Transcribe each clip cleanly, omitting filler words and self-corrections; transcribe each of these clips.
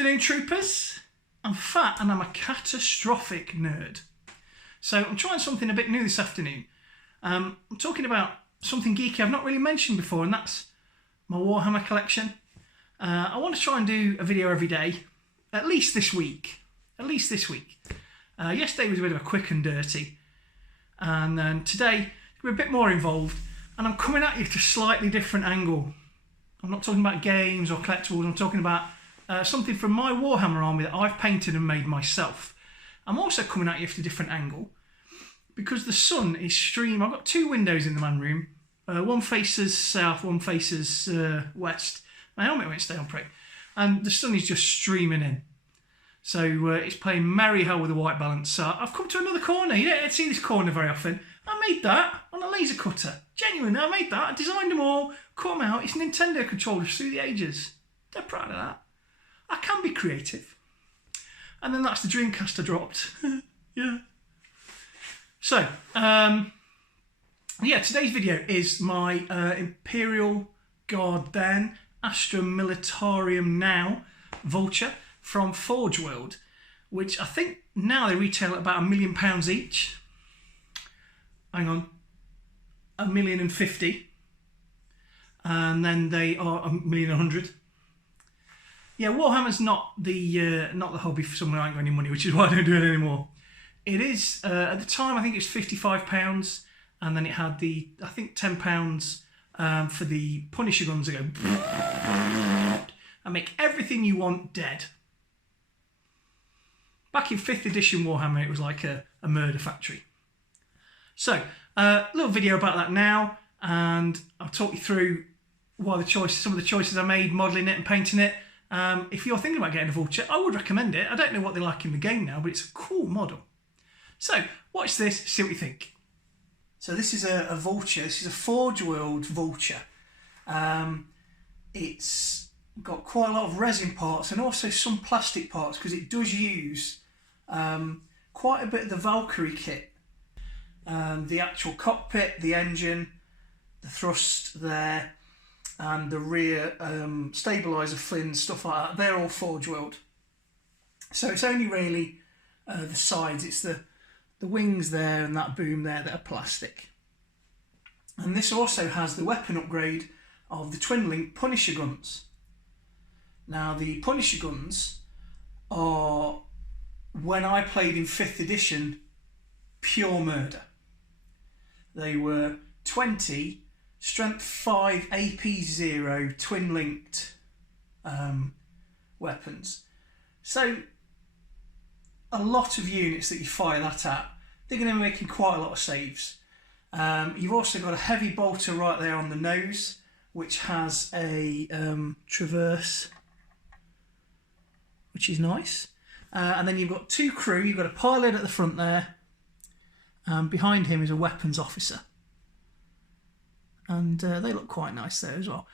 Afternoon, troopers. I'm fat and I'm a catastrophic nerd. So I'm trying something a bit new this afternoon. I'm talking about something geeky I've not really mentioned before, and that's my Warhammer collection. I want to try and do a video every day, at least this week. Yesterday was a bit of a quick and dirty, and then today we're a bit more involved, and I'm coming at you to a slightly different angle. I'm not talking about games or collectibles, I'm talking about something from my Warhammer army that I've painted and made myself. I'm also coming at you from a different angle because the sun is streaming. I've got two windows in the man room. One faces south, one faces west. My helmet won't stay on prick. And the sun is just streaming in. So it's playing merry hell with the white balance. So I've come to another corner. You don't see this corner very often. I made that on a laser cutter. Genuinely, I made that. I designed them all, cut them out. It's Nintendo controllers through the ages. Dead proud of that. I can be creative. And then that's the Dreamcast I dropped. Yeah. So, today's video is my Imperial Guard then, Astra Militarum now, Vulture from Forge World, which I think now they retail at about £1 million each. Hang on, £1,050,000, and then they are £1,100,000. Yeah, Warhammer's not the hobby for someone who ain't got any money, which is why I don't do it anymore. It is at the time I think it was £55, and then it had the I think £10 for the Punisher guns that go and make everything you want dead. Back in 5th edition Warhammer, it was like a murder factory. So, a little video about that now, and I'll talk you through some of the choices I made, modelling it and painting it. If you're thinking about getting a Vulture, I would recommend it. I don't know what they like in the game now, but it's a cool model. So, watch this, see what you think. So this is a Vulture. This is a Forge World Vulture. It's got quite a lot of resin parts and also some plastic parts because it does use quite a bit of the Valkyrie kit. The actual cockpit, the engine, the thrust there, and the rear stabiliser fins, stuff like that, they're all Forge World. So it's only really the sides, it's the wings there and that boom there that are plastic. And this also has the weapon upgrade of the twin-link Punisher guns. Now the Punisher guns are, when I played in 5th edition, pure murder. They were 20 Strength 5 AP0 twin-linked weapons. So a lot of units that you fire that at, they're going to be making quite a lot of saves. You've also got a heavy bolter right there on the nose, which has a traverse, which is nice. And then you've got two crew. You've got a pilot at the front there. Behind him is a weapons officer. And they look quite nice there as well.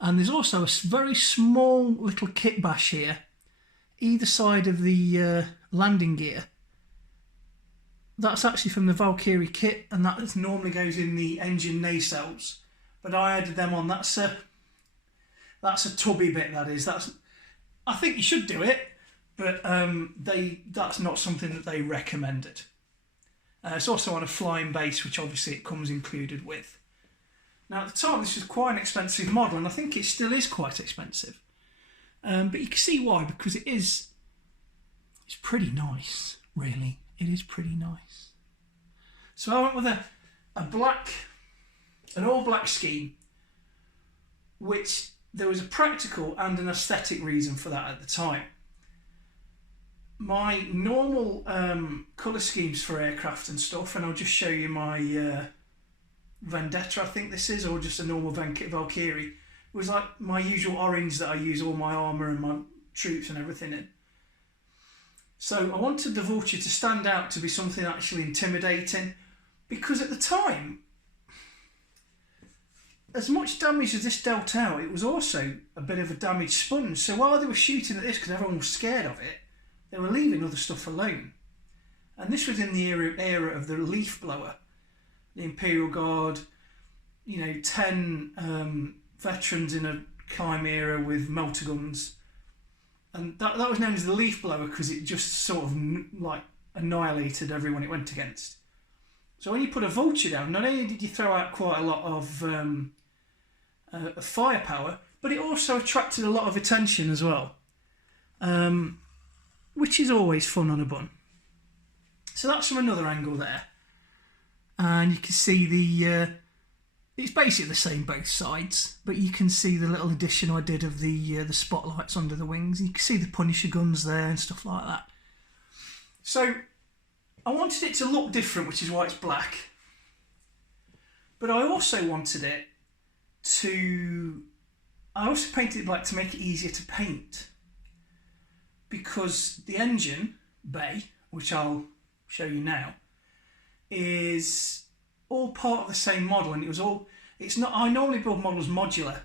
And there's also a very small little kit bash here, either side of the landing gear. That's actually from the Valkyrie kit, and that normally goes in the engine nacelles. But I added them on. That's a tubby bit, that is. I think you should do it, but that's not something that they recommended. It's also on a flying base, which obviously it comes included with. Now at the time this was quite an expensive model, and I think it still is quite expensive. But you can see why, because it's pretty nice, really. It is pretty nice. So I went with an all black scheme, which there was a practical and an aesthetic reason for that at the time. My normal colour schemes for aircraft and stuff, and I'll just show you my Vendetta, I think this is, or just a normal Valkyrie, was like my usual orange that I use all my armour and my troops and everything in. So I wanted the Vulture to stand out, to be something actually intimidating, because at the time, as much damage as this dealt out, it was also a bit of a damaged sponge. So while they were shooting at this, because everyone was scared of it, they were leaving other stuff alone. And this was in the era of the leaf blower, the Imperial Guard, 10 veterans in a Chimera with melter guns, And that was known as the leaf blower because it just sort of like annihilated everyone it went against. So when you put a Vulture down, not only did you throw out quite a lot of firepower, but it also attracted a lot of attention as well, which is always fun on a bun. So that's from another angle there, and you can see the it's basically the same both sides, but you can see the little addition I did of the spotlights under the wings. You can see the Punisher guns there and stuff like that. So I wanted it to look different, which is why it's black. But I also wanted it to... I also painted it black to make it easier to paint. Because the engine bay, which I'll show you now, is all part of the same model, and it's not, I normally build models modular,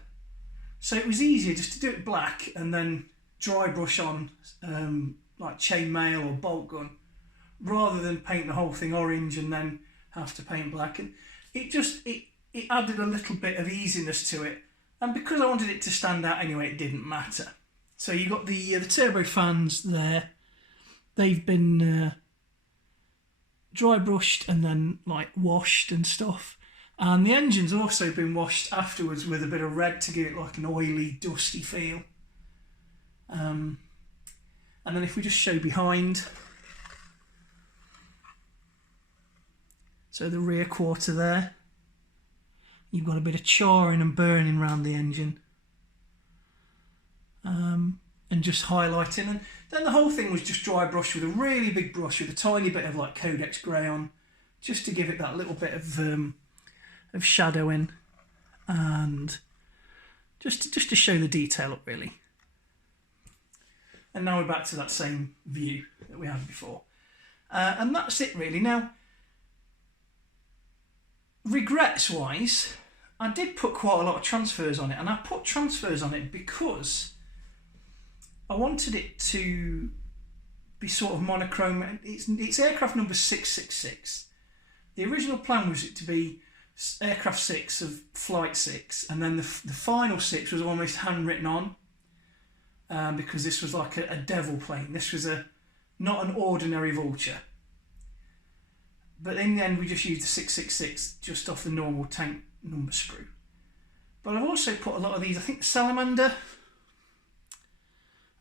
so it was easier just to do it black and then dry brush on like chainmail or bolt gun, rather than paint the whole thing orange and then have to paint black. And it added a little bit of easiness to it, and because I wanted it to stand out anyway, it didn't matter. So you got the turbo fans there. They've been dry brushed and then like washed and stuff, and the engine's also been washed afterwards with a bit of red to give it like an oily, dusty feel. And then if we just show behind, so the rear quarter there, you've got a bit of charring and burning around the engine, and just highlighting, and then the whole thing was just dry brushed with a really big brush with a tiny bit of like Codex grey on, just to give it that little bit of shadowing, and just to show the detail up really. And now we're back to that same view that we had before, and that's it really. Now, regrets wise, I did put quite a lot of transfers on it, and I put transfers on it because I wanted it to be sort of monochrome. It's aircraft number 666. The original plan was it to be aircraft 6 of flight 6, and then the final 6 was almost handwritten on, because this was like a devil plane. This was not an ordinary Vulture. But in the end, we just used the 666 just off the normal tank number sprue. But I've also put a lot of these, I think Salamander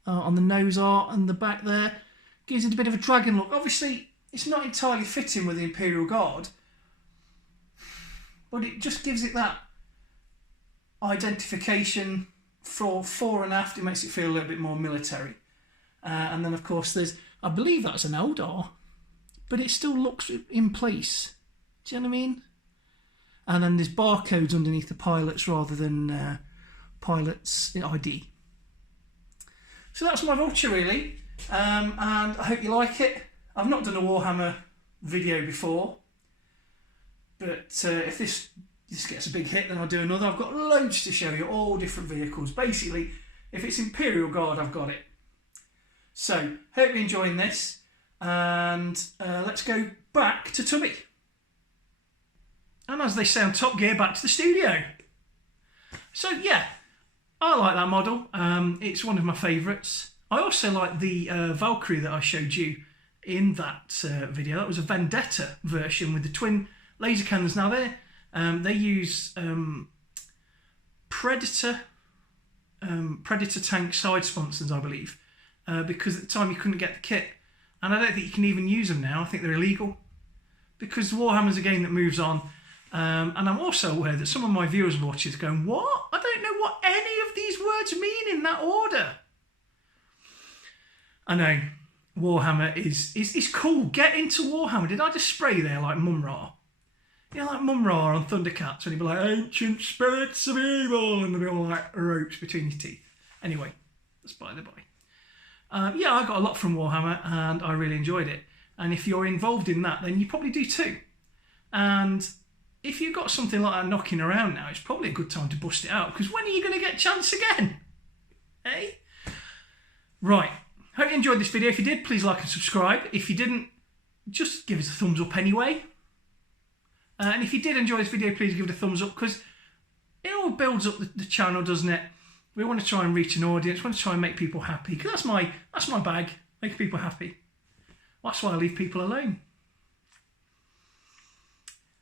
on the nose art and the back there, gives it a bit of a dragon look. Obviously, it's not entirely fitting with the Imperial Guard, but it just gives it that identification for fore and aft. It makes it feel a little bit more military. And then, of course, I believe that's an Eldar, but it still looks in place. Do you know what I mean? And then there's barcodes underneath the pilots rather than pilot's ID. So that's my Vulture really, and I hope you like it. I've not done a Warhammer video before, but if this gets a big hit, then I'll do another. I've got loads to show you, all different vehicles. Basically, if it's Imperial Guard, I've got it. So, hope you're enjoying this, and let's go back to Tubby. And as they say on Top Gear, back to the studio. So yeah, I like that model. It's one of my favourites. I also like the Valkyrie that I showed you in that video. That was a Vendetta version with the twin laser cannons. Now they use Predator tank side sponsons, I believe, because at the time you couldn't get the kit, and I don't think you can even use them now. I think they're illegal because Warhammer's a game that moves on. And I'm also aware that some of my viewers and watchers are going, what? I don't know what any of these words mean in that order. I know, Warhammer is cool. Get into Warhammer. Did I just spray there like Mumra? You know, like Mumra on Thundercats when he'd be like, ancient spirits of evil, and they'd be all like ropes between your teeth. Anyway, that's by the by. Yeah, I got a lot from Warhammer and I really enjoyed it. And if you're involved in that, then you probably do too. And if you've got something like that knocking around now, it's probably a good time to bust it out, because when are you going to get a chance again? Eh? Right. Hope you enjoyed this video. If you did, please like and subscribe. If you didn't, just give us a thumbs up anyway. And if you did enjoy this video, please give it a thumbs up, because it all builds up the channel, doesn't it? We want to try and reach an audience. We want to try and make people happy, because that's my bag, making people happy. That's why I leave people alone.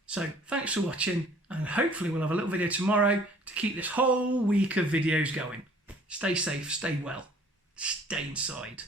So thanks for watching, and hopefully we'll have a little video tomorrow to keep this whole week of videos going. Stay safe, stay well, stay inside.